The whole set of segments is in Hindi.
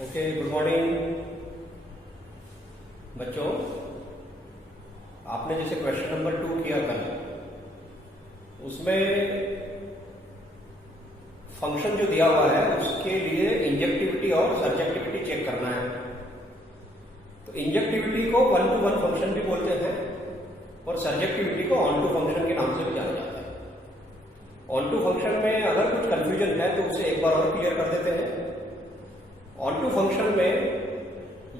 ओके, गुड मॉर्निंग बच्चों। आपने जैसे क्वेश्चन नंबर 2 किया कल, उसमें फंक्शन जो दिया हुआ है उसके लिए इंजेक्टिविटी और सब्जेक्टिविटी चेक करना है। तो इंजेक्टिविटी को 1 to 1 फंक्शन भी बोलते हैं और सब्जेक्टिविटी को ऑन टू फंक्शन के नाम से भी जाना जाता है। ऑन टू फंक्शन में अगर कुछ कंफ्यूजन है तो उसे एक बार और क्लियर कर देते हैं। ऑन टू फंक्शन में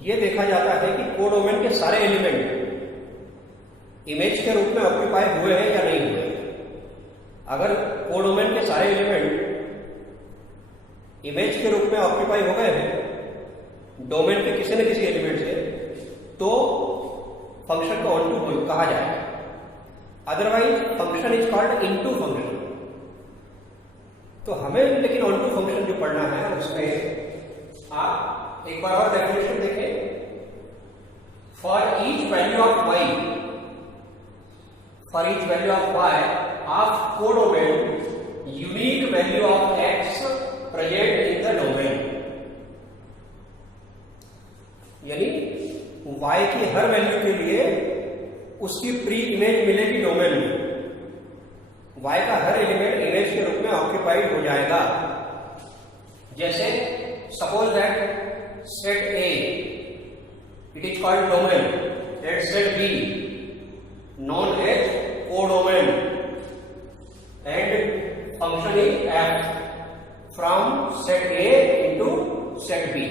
यह देखा जाता है कि कोडोमेन के सारे एलिमेंट इमेज के रूप में ऑक्यूपाई हुए हैं या नहीं हुए। अगर कोडोमेन के सारे एलिमेंट इमेज के रूप में ऑक्यूपाई हो गए हैं डोमेन के किसी न किसी एलिमेंट से, तो फंक्शन को ऑन टू कहा जाएगा। Otherwise function is called into function. तो हमें लेकिन ऑन टू फंक्शन जो पढ़ना है उसमें आप एक बार और डेफिनेशन देखें। For each value of y, for each value of y of codomain unique value of x present in the domain. यानी y की हर वैल्यू के लिए उसकी प्री इमेज मिलेगी डोमेन में। y का हर एलिमेंट इमेज के रूप में ऑक्यूपाइड हो जाएगा। जैसे suppose that set A, it is called domain, and set B known as codomain, and function is f from set A into set B।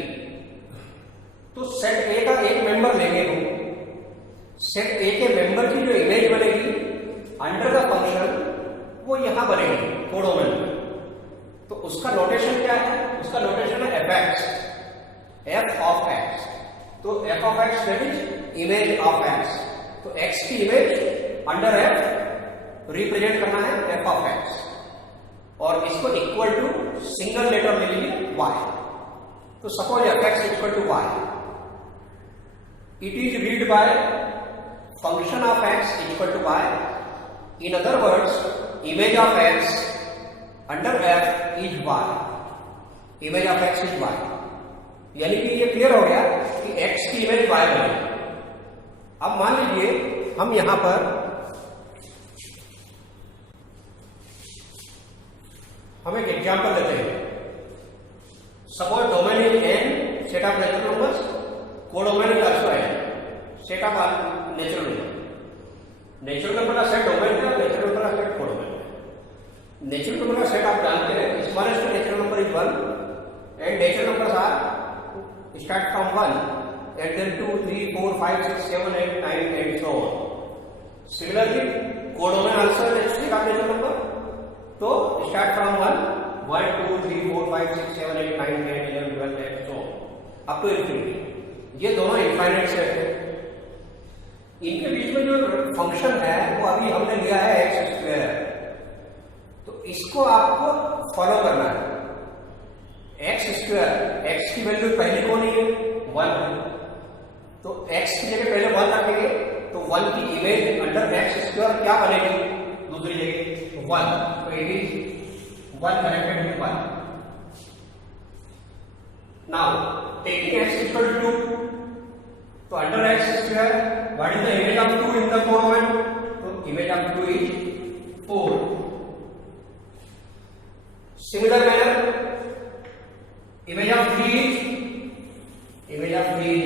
तो set A का एक मेंबर लेंगे हम। set A के मेंबर की जो इमेज बनेगी अंडर द फंक्शन वो यहां बनेगी कोडोमेन में। तो उसका नोटेशन क्या है? उसका नोटेशन है fx, f ऑफ x। तो f of x that is image of x। तो x की इमेज अंडर f रिप्रेजेंट करना है f ऑफ x, और इसको इक्वल टू सिंगल लेटर ले लीजिए y। तो suppose fx equal to y, it is read by function of x equal to y। In other words image of x under f is y, image of x is y। यानी कि ये क्लियर हो गया कि x की इमेज y बनेगी। अब मान लीजिए हम यहां पर हम एक एग्जांपल लेते हैं। Suppose domain is n, set of natural numbers, codomain is also n, set of natural number. Natural number का सेट डोमेन है, नेचुरल नंबर का सेट कोडोमेन। नेचुरल नंबर का सेट आप जानते हैं, smallest natural number is 1 and natural numbers are start from 1 and then 2 3 4 5 6 7 8 9 and so on। Similarly codomain also is set of natural number, तो start from 1 2 3 4 5 6 7 8 9 10 11 12 and so on up to infinity। ये दोनों इनफाइनाइट सेट है। इनके बीच में जो फंक्शन है वो अभी हमने लिया है एक्स स्क्वायर। तो इसको आपको फॉलो करना है। एक्स स्क्वायर, एक्स की वैल्यू पहली कौन है? 1 है। तो एक्स की जगह पहले 1 रखेंगे तो 1 की इमेज अंडर एक्स स्क्वायर क्या बनेगी? दूसरी जगह 1। तो it is 1 connected with 1। Now taking X equal to 2, तो under X square what is the image of 2 in the codomain? तो image of 2 is 4। Similar manner, image of 3 is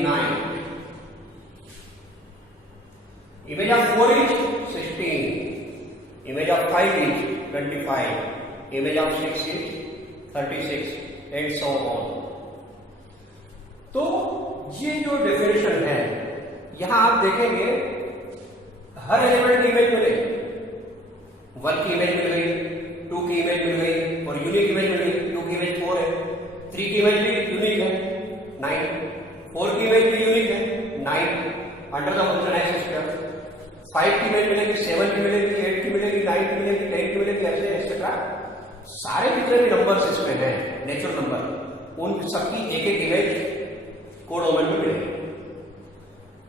9, image of 4 is 16, image of 5 is 25, image of 6 is 36 and so on। तो ये जो डेफिनेशन है यहां आप देखेंगे हर एलिमेंट की इमेज मिलेगी। 1 की इमेज मिल गई, 2 की इमेज मिल गई और यूनिक इमेज मिल गई। 2 की इमेज 4 है, 3 की इमेज भी यूनिक है 9, 4 की इमेज भी यूनिक है 9 under the function x square. 5 की इमेज मिलेगी, 7 की मिलेगी, 8 की मिलेगी, 9 की मिलेगी, 10 की मिलेगी, ऐसे एक्सेट्रा। सारे जितने भी नंबर्स इसमें हैं नेचुरल नंबर, उन सबकी एक एक इमेज कोडोमेन में मिलेगी।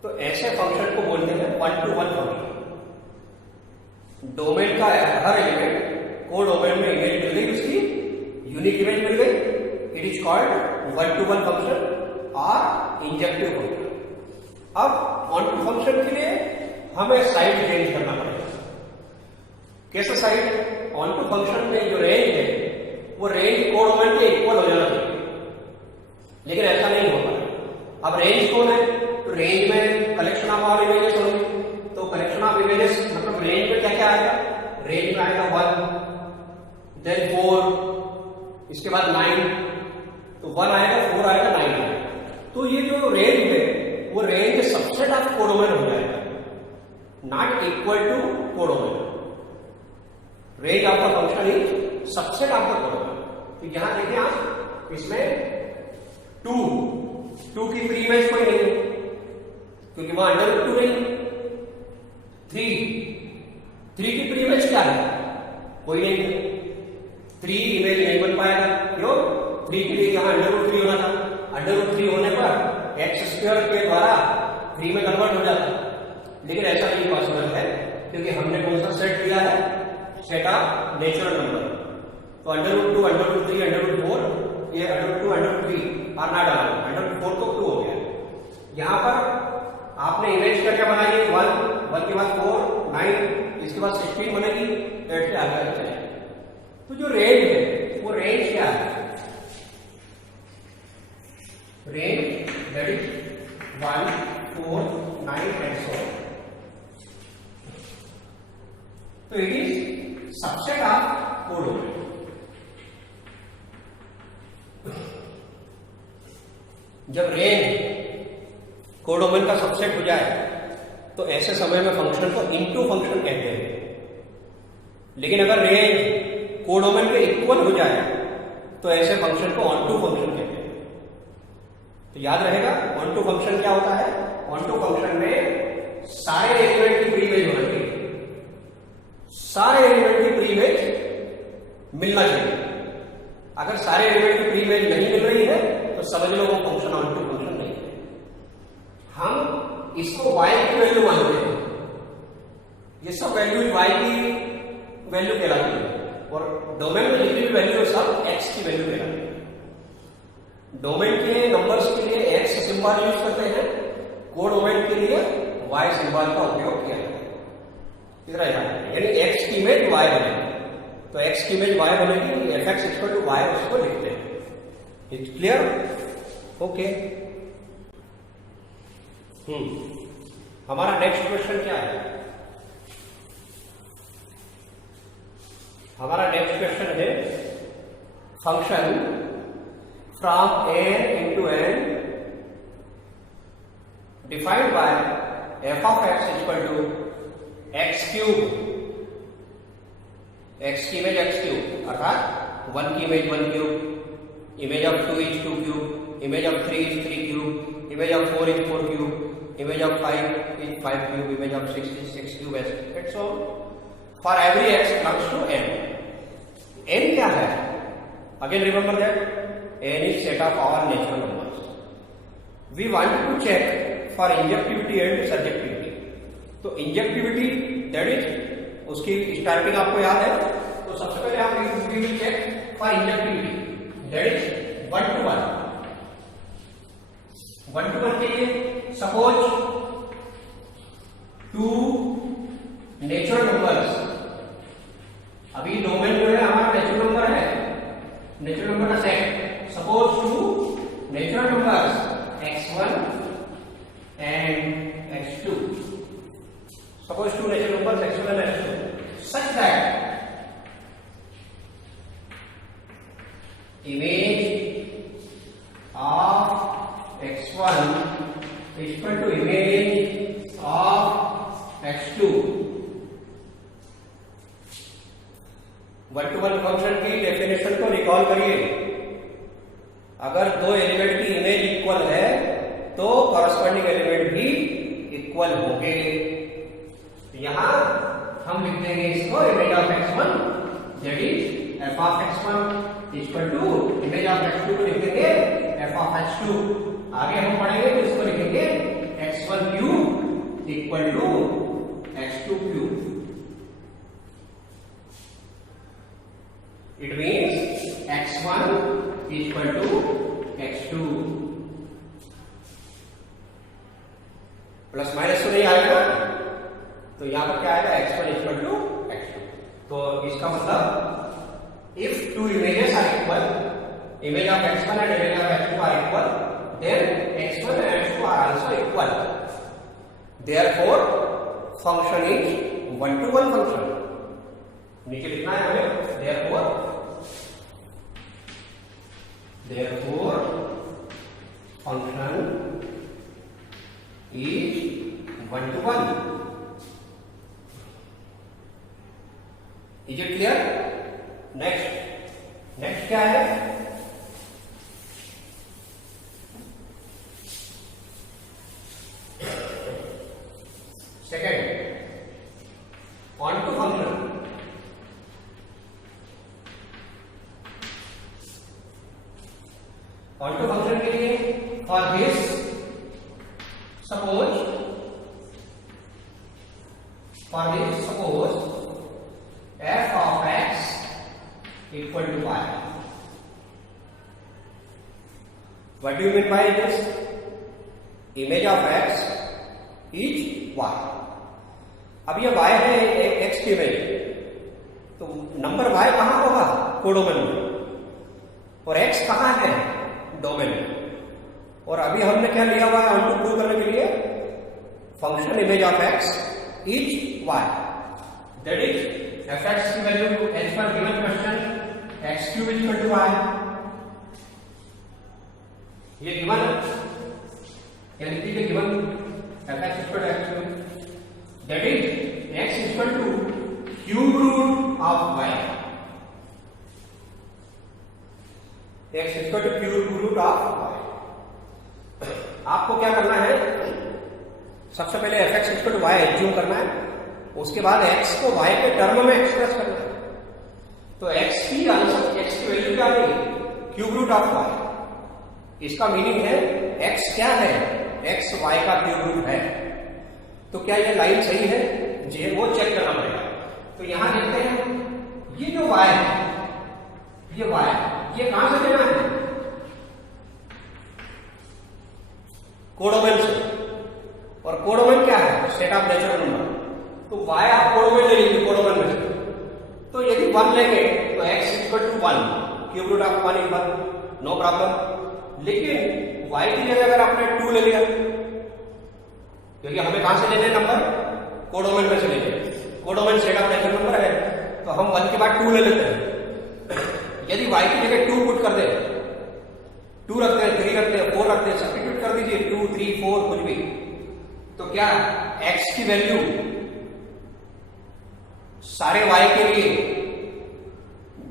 तो ऐसे फंक्शन को बोलते हैं 1 to 1 फंक्शन। डोमेन का हर एलिमेंट कोडोमेन में इमेज मिल गई, उसकी यूनिक इमेज मिल गई, it is called one two one function और इंजेक्टिव फंक्शन। अब ऑन टू फंक्शन के लिए हमें साइड चेंज करना पड़ेगा। कैसे साइड? ऑन टू फंक्शन में जो रेंज है वो रेंज कोडोमेन के इक्वल हो जाना चाहिए, लेकिन ऐसा नहीं हो पा। अब रेंज कौन है? तो रेंज में कलेक्शन ऑफ ऑल इमेजेस होंगे। तो कलेक्शन ऑफ इमेजेस मतलब रेंज में क्या क्या आएगा? रेंज में आएगा 1, देन 4, इसके बाद 9, तो 1 आएगा, 4 आएगा, 9 आएगा। तो ये जो रेंज है वो रेंज सबसेट ऑफ कोडोमेन हो जाएगा, not equal to codomain. Range of the function is subset of the codomain. तो यहां देखिए आप, इसमें 2 की प्री इमेज कोई नहीं है क्योंकि वहां √2 नहीं। 3 की प्री इमेज क्या है? कोई नहीं है। 3 इमेज नहीं बन पाएगा क्यों? 3 के लिए यहां √3 होना था। √3 होने पर x² के द्वारा 3 में कन्वर्ट हो जाता, लेकिन ऐसा नहीं पॉसिबल है क्योंकि हमने कौन सा सेट दिया है? Set of natural number. तो √2, √3, √4, ये √2, √3 और नॉट √4 तो 2 हो गया। यहां पर आपने इमेज क्या क्या बनाई है? 1 के बाद 4, 9, इसके बाद 16 बनेगी, 8 से आगे चलेगा। तो जो रेंज है वो रेंज क्या है? Range that is 1, 4, 9 and so on. तो it is subset of codomain. जब रेंज कोडोमेन का सबसेट हो जाए तो ऐसे समय में फंक्शन को इनटू फंक्शन कहते हैं। लेकिन अगर रेंज कोडोमेन के इक्वल हो जाए तो ऐसे फंक्शन को ऑन टू फंक्शन कहते हैं। तो याद रहेगा ऑन टू फंक्शन क्या होता है? ऑन टू फंक्शन में सारे एलिमेंट की प्री इमेज होना चाहिए, सारे एलिमेंट की प्री इमेज मिलना चाहिए। अगर सारे एलिमेंट की प्री इमेज नहीं मिल रही है तो समझ लो वो फंक्शन ऑन टू फंक्शन नहीं है। हम इसको y की वैल्यू मानते हैं, ये सब वैल्यू y की वैल्यू कहलाती है और डोमेन में जितनी भी वैल्यू सब x की वैल्यू कहलाती है। डोमेन के नंबर्स के लिए x सिंबल यूज करते हैं, कोडोमेन के लिए y सिंबल का उपयोग किया जाता है। कितना यानी x की इमेज y बनेगी, तो x की इमेज y बनेगी, fx इक्वल टू y उसको लिखते हैं। It's clear? ओके। हमारा नेक्स्ट क्वेश्चन क्या है? हमारा नेक्स्ट क्वेश्चन है function from n into n defined by f of x equal to x cube. x की इमेज x क्यूब अर्थात 1 की image 1 cube, image of 2 is 2 cube, image of 3 is 3 cube, image of 4 is 4 cube, image of 5 is 5 cube, image of 6 is 6 cube, and so on. For every x belongs to n. n क्या है? Again remember that n is set of all natural numbers. We want to check for injectivity and surjectivity. तो injectivity that is उसकी स्टार्टिंग आपको याद है, तो सबसे पहले हम we will check for injectivity that is 1 to 1. 1 to 1 के लिए सपोज 2 नेचुरल नंबर्स, अभी डोमेन जो है हमारा नेचुरल नंबर है, नेचुरल नंबर का set. Suppose 2 natural numbers x1 and x2, suppose 2 natural numbers x1 and x2 such that image of x1 is equal to image of x2। 1 to 1 function की डेफिनेशन को रिकॉल करिए। अगर दो एलिमेंट की इमेज इक्वल है तो कॉरस्पॉन्डिंग एलिमेंट भी इक्वल होंगे। यहां हम लिख देंगे इसको image of x1 that is f of x1 equal to image of x2 को लिख देंगे f of h2। आगे हम पढ़ेंगे तो इसको लिखेंगे x1 cube equal to x2 cube. It means x1 equal to x2। Plus minus तो नहीं आएगा, तो यहां पर क्या आएगा x1 इक्वल टू x2। तो इसका मतलब if two images are equal, image of x1 and image of x2 are equal, then x1 and x2 are also equal. Therefore, function is one-to-one function. नीचे लिखना है हमें therefore function is one-to-one. Is it clear? Next क्या है? Second, onto function. Onto function के लिए for this, suppose f of x equal to y. What do you mean by this? Image of x is y. अब ये y है x की इमेज, तो नंबर y कहां होगा? कोडोमेन में, और x कहां है? डोमेन में। और अभी हमने क्या लिया हुआ है ऑन टू प्रूव करने के लिए? Function image of x is y, that is f(x) की value as per given question x³ equal to y। ये गिवन है, यानी कि ये given f(x) equal to x³, that is x equal to cube root of y. x equal to cube root of y. आपको क्या करना है? सबसे पहले f(x) equal to y assume करना है, उसके बाद x को y के टर्म में एक्सप्रेस करना है। तो x की आंसर, x की वैल्यू क्या है? Cube root of y। इसका मीनिंग है x क्या है? x y का क्यूब रूट है। तो क्या ये लाइन सही है? जी, वो चेक करना पड़ेगा। तो यहां देखते हैं, ये जो y है, ये कहां से लेना है? कोडोमेन से। और कोडोमेन क्या है? Set of natural number. तो y आप कोडोमेन ले लीजिए, कोडोमेन में से। तो यदि 1 लेंगे तो x equal to 1, cube root of 1 is 1, no problem. लेकिन y की जगह अगर आपने 2 ले लिया, क्योंकि हमें कहां से लेने नंबर? कोडोमेन में से लेंगे। Codomain set of natural number है, तो हम 1 के बाद 2 ले लेते हैं। यदि y की जगह 2 पुट कर दे, 2 रखते हैं, 3 रखते हैं, 4 रखते हैं, सब्स्टिट्यूट कर दीजिए 2, 3, 4 कुछ भी, तो क्या x की वैल्यू सारे y के लिए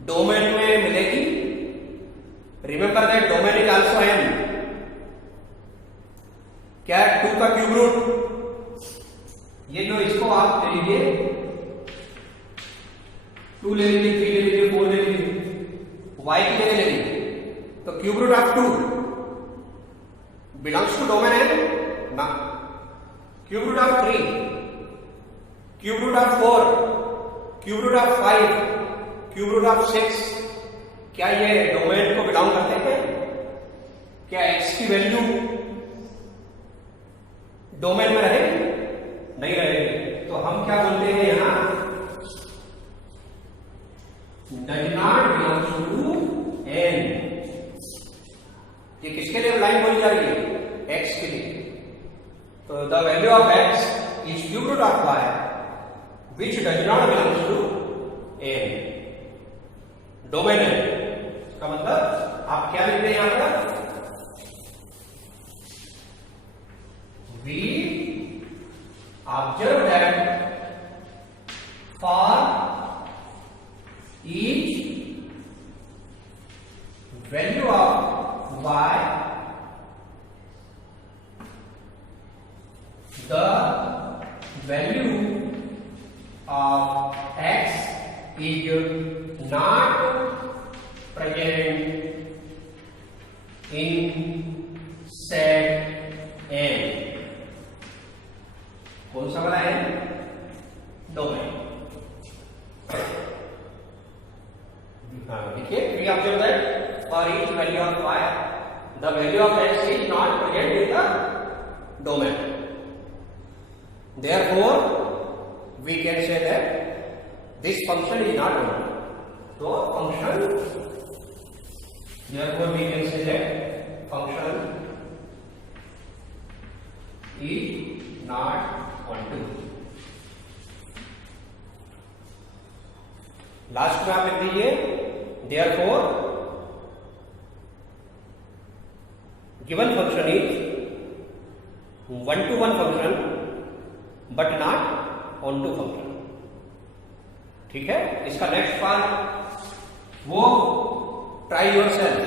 डोमेन में मिलेगी? Remember that domain is also n। क्या 2 का क्यूब रूट, ये जो इसको आप ले लीजिए, 2 ले लीजिए, 3 ले लीजिए, 4 ले लीजिए, y की जगह ले लीजिए, तो cube root of 2 belongs to domain n ना। Cube root of 3, cube root of 4, cube root of 5, cube root of 6, क्या ये डोमेन को बिलोंग करते हैं? क्या x की वैल्यू डोमेन में रहेगी? नहीं रहेगी। तो हम क्या बोलते हैं यहां? Does not belongs to n। ये किसके लिए लाइन बोली जा रही है? x के लिए। तो the value of x is cube root of y which does not belongs to n, domain है। इसका मतलब आप क्या लिखते हैं यहां पर? We observe that for each value of y, the value of x is not present in set n। कौन सा वाला है? डोमेन। देखिए, we observe that for each value value of x is not present in the domain. Therefore, we can say that this function is not bounded. So function, therefore we can say that function is not bounded. Last में आप लिख दीजिए therefore given function is one-to-one function but not on-to function. ठीक है, इसका नेक्स्ट पार्ट वो ट्राई योर सेल्फ.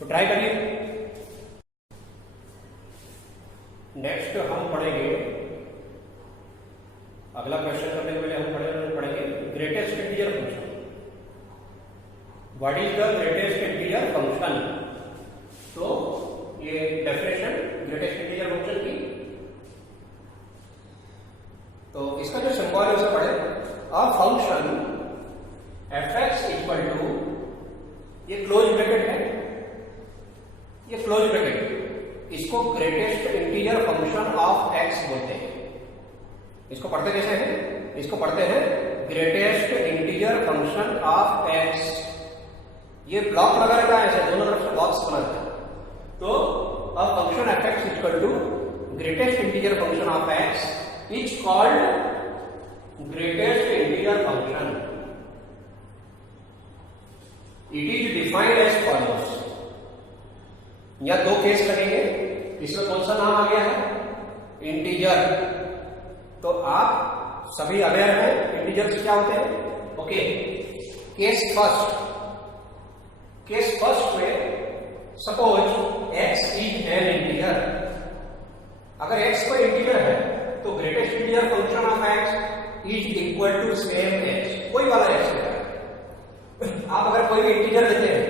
तो ट्राई करिए. नेक्स्ट हम पढ़ेंगे, अगला क्वेश्चन करने के पहले हम पढ़ेंगे greatest integer function. What is the greatest integer function? तो ये डेफिनेशन ग्रेटेस्ट इंटीजर फंक्शन की. तो इसका जो सिंबल है उसे पढ़े. A function f(x) equal to, ये क्लोज ब्रैकेट है, ये क्लोज ब्रैकेट, इसको greatest integer function of x बोलते हैं. इसको पढ़ते कैसे हैं? इसको पढ़ते हैं greatest integer function of x. ये ब्लॉक लगा रहता है, ऐसे दोनों तरफ से बॉक्स बना रहता है. तो a function f(x) equal to greatest integer function of x is called greatest integer function. It is defined as follows. या दो केस लगेंगे. इसमें कौन सा नाम आ गया है? इंटीजर. तो आप सभी अवेयर हैं इंटीजर्स क्या होते हैं. ओके, केस फर्स्ट में suppose x is an integer. अगर x कोई इंटीजर है तो greatest integer function of x is equal to same x, कोई वाला x है. आप अगर कोई भी इंटीजर लेते हैं,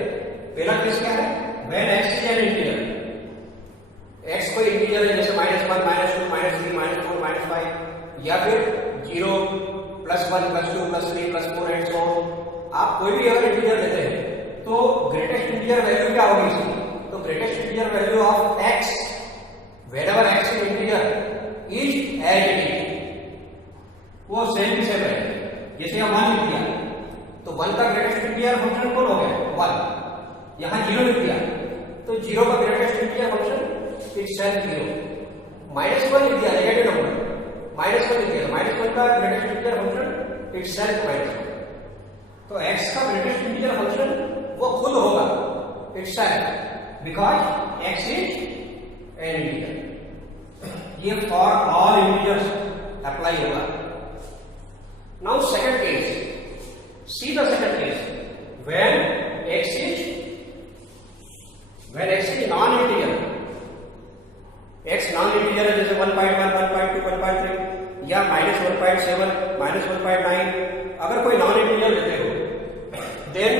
पहला केस क्या है? When x is an integer, x कोई इंटीजर है जैसे -1, -2, -3, -4, -5, या फिर 0, +1, +2, +3, +4 एंड सो ऑन. आप कोई भी अगर इंटीजर लेते हैं तो ग्रेटेस्ट इंटीजर वैल्यू क्या होगी इसकी? तो greatest integer value of x whenever x is integer is as it is, वो सेम टू सेम है. जैसे यहाँ 1 लिख दिया तो 1 का ग्रेटेस्ट इंटीजर फंक्शन कौन हो गया? 1. यहाँ 0 लिख दिया तो 0 का greatest integer function it's self 0. -1 लिख दिया नेगेटिव नंबर, -1 लिख दिया, -1 का greatest integer function it's self -1. तो x का ग्रेटेस्ट इंटीजर फंक्शन वो खुद होगा it's self, because x is an integer. ये फॉर ऑल इंटीजर्स अप्लाई होगा. Now second case, see the second case. When x is non-integer, x non-integer है जैसे 1.1, 1.2, 1.3 या -1.7, -1.9. अगर कोई non-integer लेते हो, then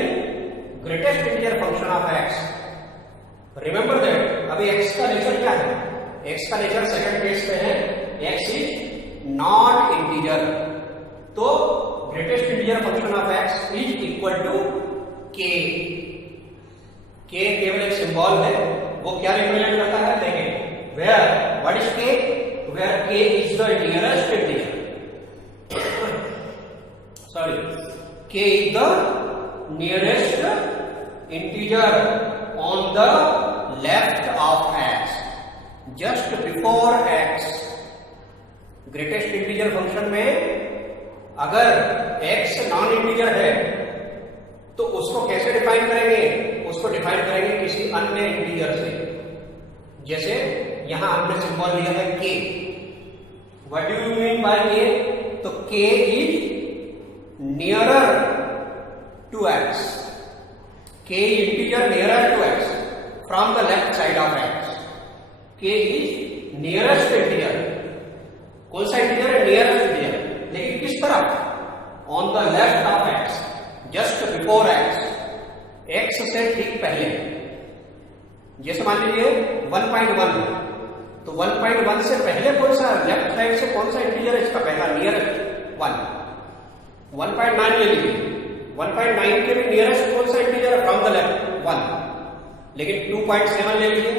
greatest integer function of x. Remember that अभी x का नेचर क्या है? x का नेचर सेकंड केस में है x is not integer. तो greatest integer function of x is equal to k. k केवल एक सिंबल है, वो क्या रिप्रेजेंट करता है? लेकिन where what is k? Where k is the nearest integer. Sorry, k is the nearest integer on the left of x, just before x. Greatest integer function में अगर x नॉन इंटीजर है तो उसको कैसे डिफाइन करेंगे? उसको डिफाइन करेंगे किसी अन्य इंटीजर से. जैसे यहां हमने सिंबल लिया है k. What do you mean by k? तो k is nearer to x. k integer nearer to x from the left side of x. k is nearest integer. कौन सा इंटीजर है? Nearest integer. लेकिन किस तरफ? On the left of x, just before x. x से ठीक पहले. जैसे मान लीजिए 1.1, तो 1.1 से पहले कौन सा, लेफ्ट साइड से कौन सा इंटीजर है? इसका पहला नियरेस्ट 1. 1.9 ले लीजिए, 1.9 के भी नियरेस्ट कौन सा इंटीजर है फ्रॉम द लेफ्ट 1, लेकिन 2.7 ले लीजिए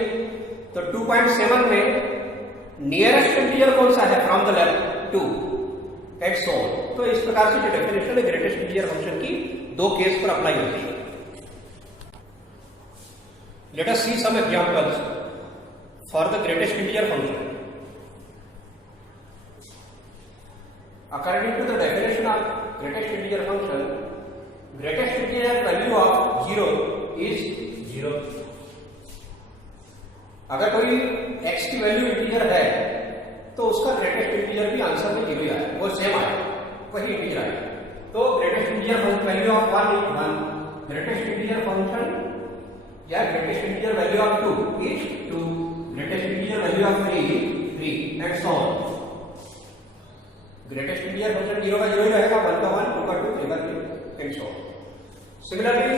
तो 2.7 में नियरेस्ट इंटीजर कौन सा है from the left 2 and so on. तो इस प्रकार से जो डेफिनेशन है ग्रेटेस्ट इंटीजर फंक्शन की दो केस पर अप्लाई होती है। Let us see some examples for the greatest integer function. According to the definition of greatest integer function, greatest integer value of 0 is 0. अगर कोई x की वैल्यू इंटीजर है तो उसका ग्रेटेस्ट इंटीजर भी आंसर में 0 आए, वो सेम आए, वही इंटीजर आए। तो greatest integer value of 1 is 1, greatest integer function या greatest integer value of 2 is 2, greatest integer value of 3 is 3 and so on. Greatest integer function 0 का 0 ही रहेगा, 1 का 1, 2 का 2, 3 का 3 and so on. Similarly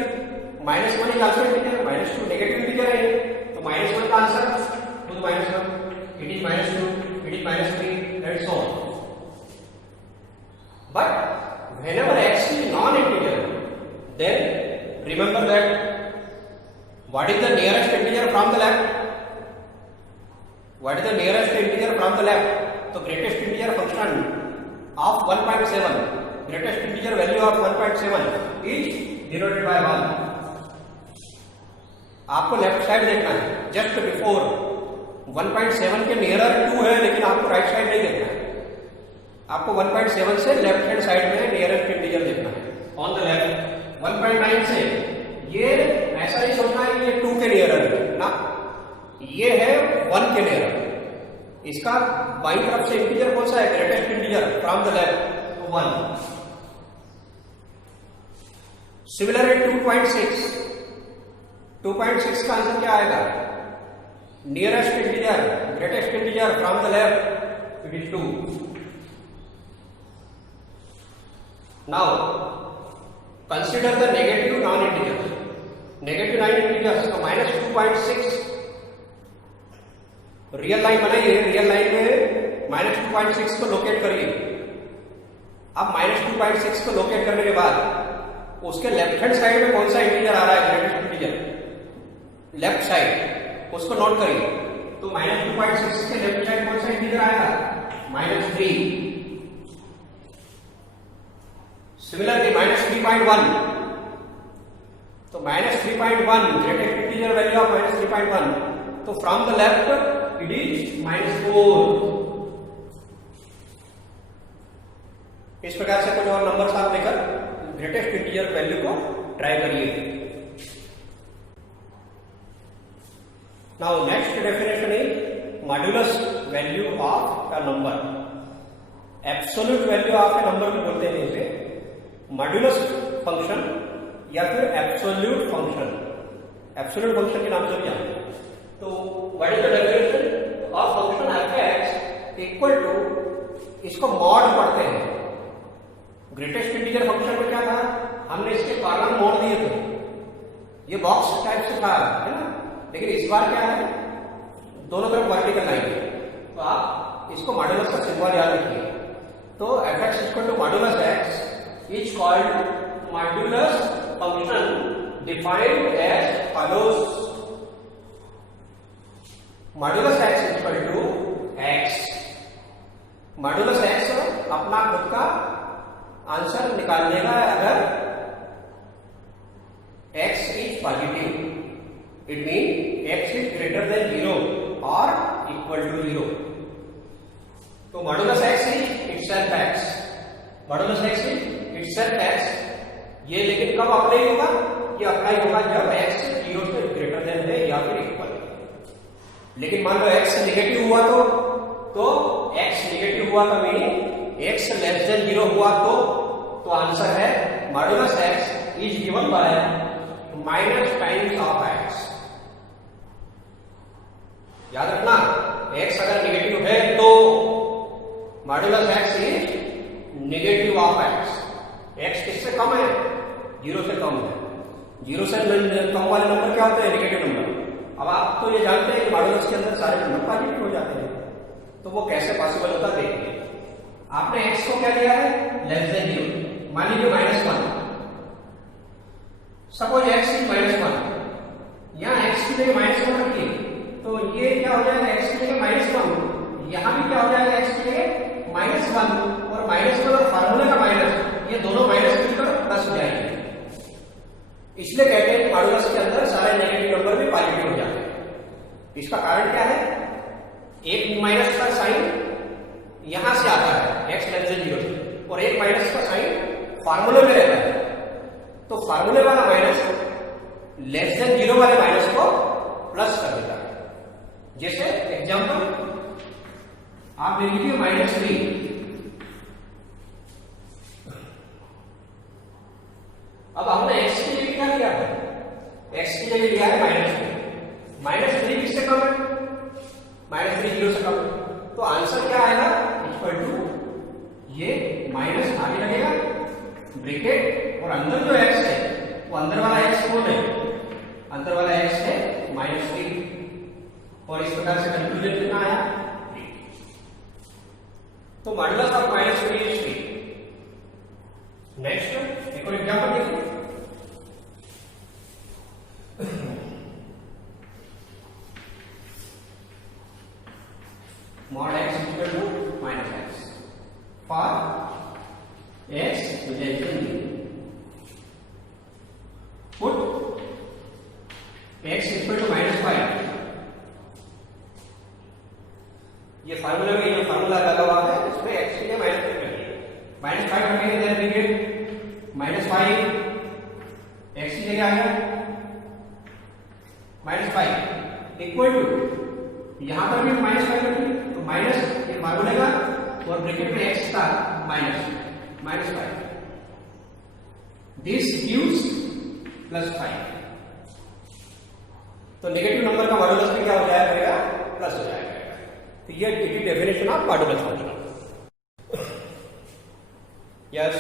-1 is also integer, -2 negative integer है तो -1 का आंसर खुद -1, it is -2, it is -3 and so on. But whenever x is non-integer, then remember that what is the nearest integer from the left? What is the nearest integer from the left? तो greatest integer function of 1.7, greatest integer value of 1.7 is denoted by 1. आपको लेफ्ट साइड देखना है, जस्ट बिफोर 1.7 के नियरर 2 है, लेकिन आपको राइट साइड नहीं देखना है, आपको 1.7 से लेफ्ट हैंड साइड में नियरेस्ट इंटीजर देखना है ऑन द लेफ्ट। 1.9 से ये ऐसा नहीं सोचना है कि ये 2 के नियरर है ना, ये है 1 के नियरर। इसका बाईं तरफ से इंटीजर कौन सा है? Greatest integer from the left 1। Similarly 2.6 का आंसर क्या आएगा? Nearest integer greatest integer from the left it is 2। Now consider the negative non-integers. Negative non-integers तो -2.6 रियल लाइन बनाइए, रियल लाइन में -2.6 को लोकेट करिए। अब -2.6 को लोकेट करने के बाद उसके लेफ्ट हैंड साइड में कौन सा इंटीजर आ रहा है? ग्रेटेस्ट इंटीजर लेफ्ट साइड, उसको नोट करिए। तो -2.6 के लेफ्ट साइड कौन सा इंटीजर आएगा? -3। सिमिलरली -3.1 तो -3.1 ग्रेटेस्ट इंटीजर वैल्यू ऑफ -3.1 तो from the left it is -4। इस प्रकार से कुछ और नंबर आप लेकर ग्रेटेस्ट इंटीजर वैल्यू को ट्राई करिए। Now next definition is modulus value of a number. Absolute value of a number भी बोलते हैं इसे, मॉड्यूलस फंक्शन या फिर एब्सोल्यूट फंक्शन। एब्सोल्यूट फंक्शन के नाम से भी जानते हैं। तो what is the definition of function f(x) equal to, इसको मॉड पढ़ते हैं। ग्रेटेस्ट इंटीजर फंक्शन में क्या था? हमने इसके कॉलम मोड़ दिए थे, ये बॉक्स टाइप से था, है ना, लेकिन इस बार क्या है? दोनों तरफ वर्टिकल लाइन है। तो आप इसको मॉड्यूलस का सिंबल याद रखिए। तो f(x) equal to modulus x is called modulus function defined as follows. Modulus x is equal to x. Modulus x अपना खुद का आंसर निकाल लेगा अगर x is positive. It means x is greater than 0 or equal to 0. तो modulus x is itself x. Modulus x is itself x। ये लेकिन कब अप्लाई होगा? ये अप्लाई होगा जब x 0 से ग्रेटर देन है या फिर इक्वल। लेकिन मान लो x नेगेटिव हुआ तो x नेगेटिव हुआ का मीनिंग x लेस देन 0 हुआ तो आंसर है modulus x is given by minus times of x। याद रखना, x अगर नेगेटिव है तो modulus x is negative of x। x किससे कम है? 0 से कम है। 0 से कम वाले नंबर क्या होते हैं? Negative number. अब आप तो ये जानते हैं कि मॉड्यूलस के अंदर सारे नंबर पॉजिटिव हो जाते हैं, तो वो कैसे पॉसिबल होता देखिए। आपने x को क्या लिया है? लेस देन 0, मान लीजिए -1, सपोज x इज -1, यहाँ x की जगह -1 रखिए तो ये क्या हो जाएगा, x की जगह -1, यहाँ भी क्या हो जाएगा, x की जगह -1 और -1 और फार्मूले का माइनस, ये दोनों माइनस मिलकर प्लस हो जाएंगे। इसलिए कहते हैं मॉडुलस के अंदर सारे नेगेटिव नंबर भी पॉजिटिव हो जाते हैं। इसका कारण क्या है, एक माइनस का साइन यहां से आता है x लेस देन 0 से, और एक माइनस का साइन फार्मूले में रहता है, तो फार्मूले वाला माइनस लेस देन 0 वाले माइनस को प्लस कर देता है। जैसे एग्जांपल आप ले लीजिए -3, अब हमने x की जगह क्या लिया है, x की जगह लिया है -3 किससे कम है, -3 0 से कम, तो आंसर क्या आएगा, इक्वल टू ये माइनस आगे लगेगा ब्रैकेट, और अंदर जो x है वो अंदर वाला x कौन है, अंदर वाला x है -3, और इस प्रकार से कंक्लूजन कितना आया, तो मॉडुलस ऑफ -3 इज 3। नेक्स्ट एक और एग्जांपल देखिए, mod x equal to -x for x less than 0, put x equal to -5, ये फार्मूला में ये फार्मूला लगा हुआ है, इसमें x की जगह -5 रखिए, -5 रखेंगे देन ब्रैकेट -5 x की जगह आ गया -5 इक्वल टू यहां पर भी -5 रखिए, तो माइनस ये फार्मूले का और ब्रैकेट में x का -5, दिस गिव्स +5, तो नेगेटिव नंबर का मॉडुलस भी क्या हो जाएगा, प्लस हो जाएगा। तो ये definition of modulus function. Yes,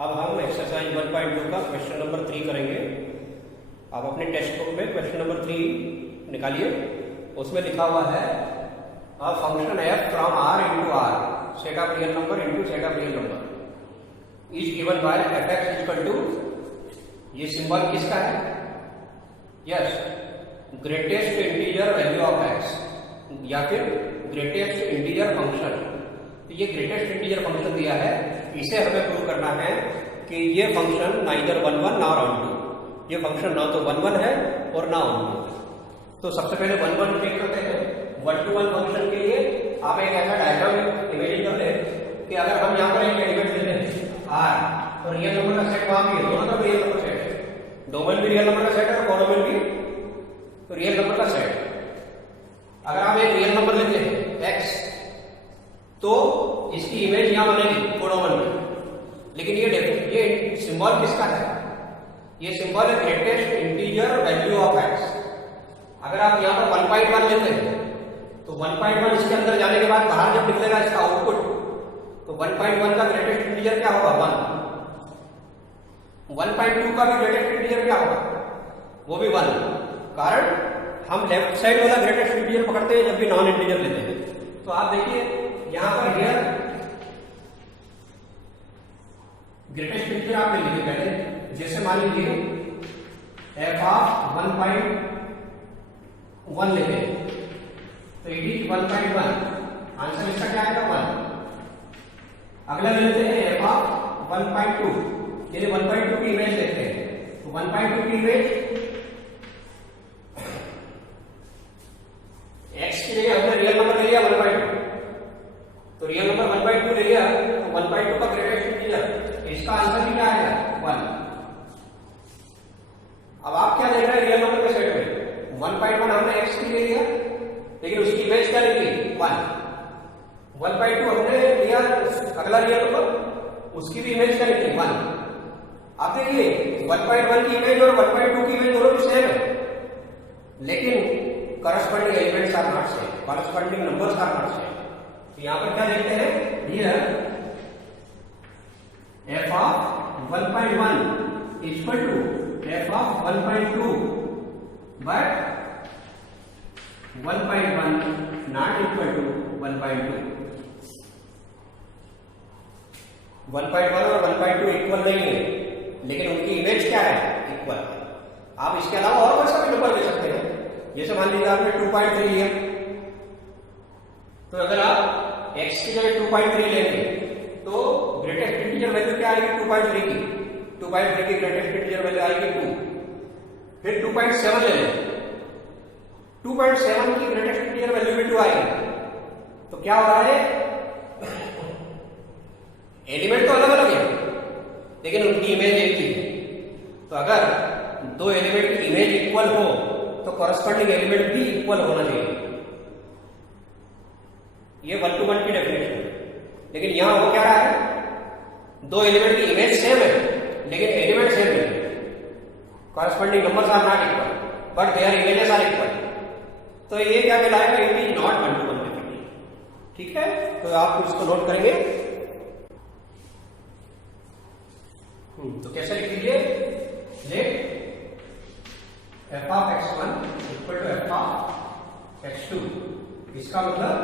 अब हम एक्सरसाइज 1.2 का क्वेश्चन नंबर 3 करेंगे। आप अपने टेक्स्ट बुक में क्वेश्चन नंबर 3 निकालिए, उसमें लिखा हुआ है a function f from r into r, set of real number into set of real number is given by fx equal to, ये सिंबल किसका है, yes, greatest integer value of x या फिर ग्रेटेस्ट इंटीजर फंक्शन। तो ये ग्रेटेस्ट इंटीजर फंक्शन दिया है, इसे हमें प्रूव करना है कि ये फंक्शन नाइदर 1 1 नॉर ऑन 2, ये फंक्शन ना तो 1 1 है और ना ऑन 2। तो सबसे पहले 1 1 चेक करते हैं। 1 to 1 फंक्शन के लिए आप एक ऐसा डायग्राम इमेजिन कर ले कि अगर हम यहाँ पर एक एलिमेंट लेते हैं r, तो रियल नंबर का सेट वहां भी है, दोनों तरफ रियल नंबर सेट है, डोमेन भी रियल नंबर का सेट है और कोडोमेन भी रियल नंबर का सेट। अगर आप एक रियल नंबर लेते हैं x, तो इसकी इमेज यहां बनेगी कोडोमेन में, लेकिन ये सिंबल किसका है, ये सिंबल है greatest integer value of x। अगर आप यहाँ पर 1.1 लेते हैं तो 1.1 इसके अंदर जाने के बाद बाहर जब निकलेगा इसका आउटपुट, तो 1.1 का ग्रेटेस्ट इंटीजर क्या होगा, 1। 1.2 का भी ग्रेटेस्ट इंटीजर क्या होगा, वो भी 1। कारण हम लेफ्ट साइड वाला ग्रेटेस्ट इंटीजर पकड़ते हैं जब भी नॉन इंटीजर लेते हैं। तो आप देखिए यहां पर हियर ग्रेटेस्ट इंटीजर आप ले लीजिए पहले, जैसे मान लीजिए f ऑफ 1.1 लेते हैं, तो इट इज 1.1, आंसर इसका क्या आएगा, 1। अगला ले लेते हैं f ऑफ 1.2, यानी 1.2 की इमेज लेते हैं, तो 1.2 की इमेज x की जगह हमने रियल नंबर ले लिया 1.2, तो रियल नंबर 1.2 ले लिया, तो 1.2 का ग्रेटेस्ट इंटीजर, इसका आंसर भी क्या आएगा, 1। अब आप क्या देख रहे हैं रियल नंबर के सेट में, 1.1 हमने x की ले लिया, लेकिन उसकी इमेज क्या लिखी, 1। 1.2 हमने लिया अगला रियल नंबर, उसकी भी इमेज क्या लिखी, 1। आप देखिए 1.1 की इमेज और 1.2 की इमेज दोनों भी सेम है, लेकिन corresponding elements are not same, corresponding numbers are not same. तो यहां पर क्या देखते हैं, here f of 1.1 equal to f of 1.2, but 1.1 not equal to 1.2। 1.1 और 1.2 इक्वल नहीं है, लेकिन उनकी इमेज क्या है, इक्वल। आप इसके अलावा और कोई सा भी नंबर ले सकते हैं। जैसे मान लीजिए आपने 2.3 लिया, तो अगर आप x की जगह 2.3 लेंगे तो ग्रेटेस्ट इंटीजर वैल्यू क्या आएगी, 2.3 की। 2.3 की ग्रेटेस्ट इंटीजर वैल्यू आएगी 2। फिर 2.7 ले लें, 2.7 की ग्रेटेस्ट इंटीजर वैल्यू भी 2 आएगी। तो क्या हो रहा है, एलिमेंट तो अलग अलग है लेकिन उनकी इमेज एक ही है। तो अगर दो एलिमेंट की इमेज इक्वल हो तो कॉरस्पॉन्डिंग एलिमेंट भी इक्वल होना चाहिए। ये 1 to 1 की डेफिनेशन है। लेकिन यहां हो क्या रहा है, दो एलिमेंट की इमेज सेम है लेकिन एलिमेंट सेम नहीं, corresponding numbers are not equal but their images are equal. तो ये क्या कहलाएगा, it is not 1 to 1 definition. ठीक है, तो आप इसको नोट करेंगे। तो कैसे लिख लीजिए, let f of x1 equal to f of x2। इसका मतलब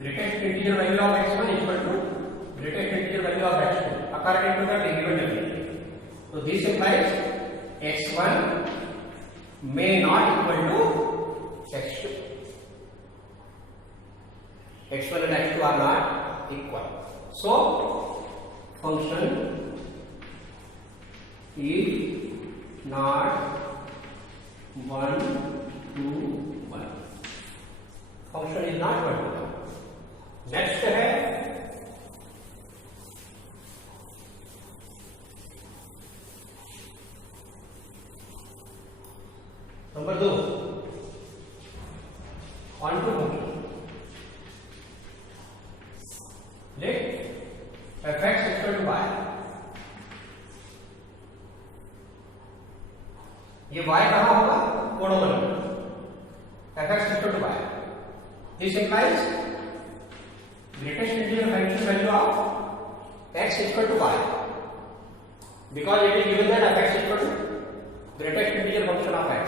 greatest integer value of x1 equal to greatest integer value of x2 according to the given definition. तो this implies x1 may not equal to x2। x1 and x2 are not equal, so function is not 1 to 1। Function is not 1 to 1। Next है number 2, onto function. Let f(x) equal to y। ये y कहां होगा, कोडोमन में। f(x) equal to y, this implies greatest integer function value of x equal to y because it is given that f(x) equal to greatest integer function of x।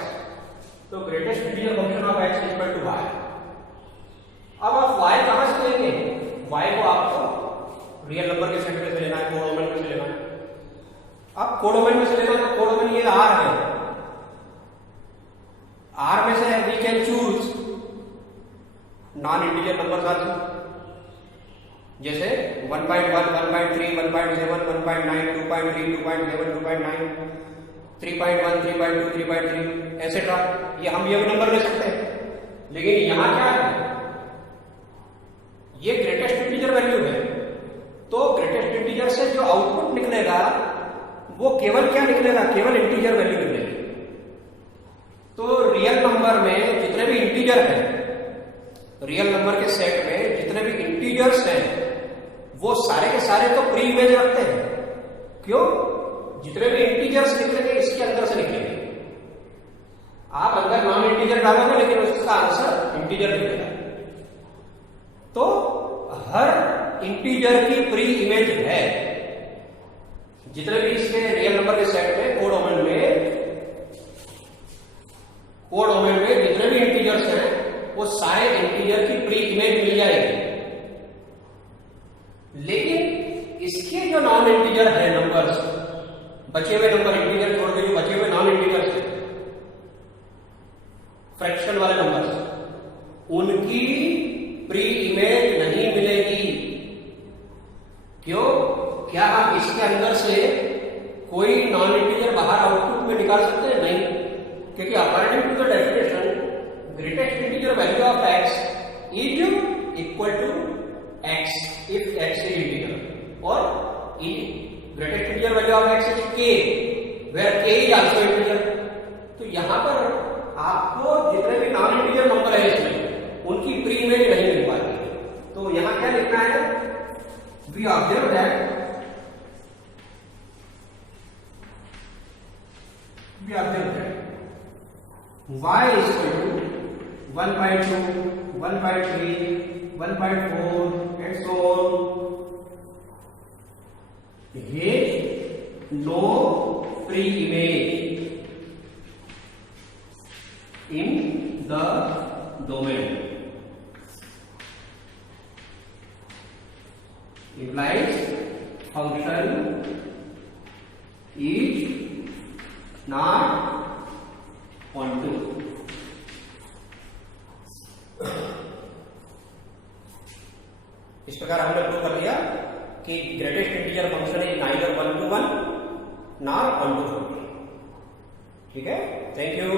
तो greatest integer function of x equal to y। अब आप y कहां से लेंगे, y को आपको रियल नंबर के सेट में से लेना है, कोडोमन में से लेना है। अब कोडोमन में से लेना है तो कोडोमन ये r है, r में से we can choose non integer numbers also, जैसे 1.1, 1.3, 1.7, 1.9, 2.3, 2.7, 2.9, 3.1, 3.2, 3.3 एसेट्रा। ये हम ये भी नंबर ले सकते हैं। लेकिन यहां क्या है, ये ग्रेटेस्ट इंटीजर वैल्यू है, तो ग्रेटेस्ट इंटीजर से जो आउटपुट निकलेगा वो केवल क्या निकलेगा, केवल इंटीजर वैल्यू निकलेगी। तो रियल नंबर में जितने भी इंटीजर हैं, रियल नंबर के सेट में जितने भी इंटीजर्स हैं वो सारे के सारे तो प्री इमेज रखते हैं। क्यों, जितने भी इंटीजर्स निकलेंगे इसके अंदर से निकलेंगे। आप अंदर नॉन इंटीजर डालोगे लेकिन उसका आंसर इंटीजर निकलेगा। तो हर इंटीजर की प्री इमेज है। जितने भी इसके रियल नंबर के सेट में कोडोमन में जितने भी इंटीजर्स हैं वो सारे इंटीजर की प्री इमेज मिल जाएगी। लेकिन इसके जो नॉन इंटीजर है नंबर्स, बचे हुए नंबर, इंटीजर छोड़ के जो बचे हुए नॉन इंटीजर्स हैं, फ्रैक्शन वाले नंबर्स, उनकी प्री इमेज नहीं मिलेगी। क्यों, क्या हम इसके अंदर से कोई नॉन इंटीजर बाहर आउटपुट में निकाल सकते हैं? नहीं, क्योंकि according to the definition greatest integer value of x is equal to x if x is integer, or greatest integer value of x is k where k is also integer। तो यहां पर आपको जितने भी नॉन इंटीजर नंबर है इसमें उनकी प्री इमेज नहीं मिल पाती। तो यहां क्या लिखना है, we observe that y is equal to 1.2, 1.3, 1.4 and so on has no pre-image in the domain, implies not onto. इस प्रकार हमने प्रूव कर दिया कि greatest integer function is neither 1 to 1 nor 1 to 40। ठीक है, थैंक यू।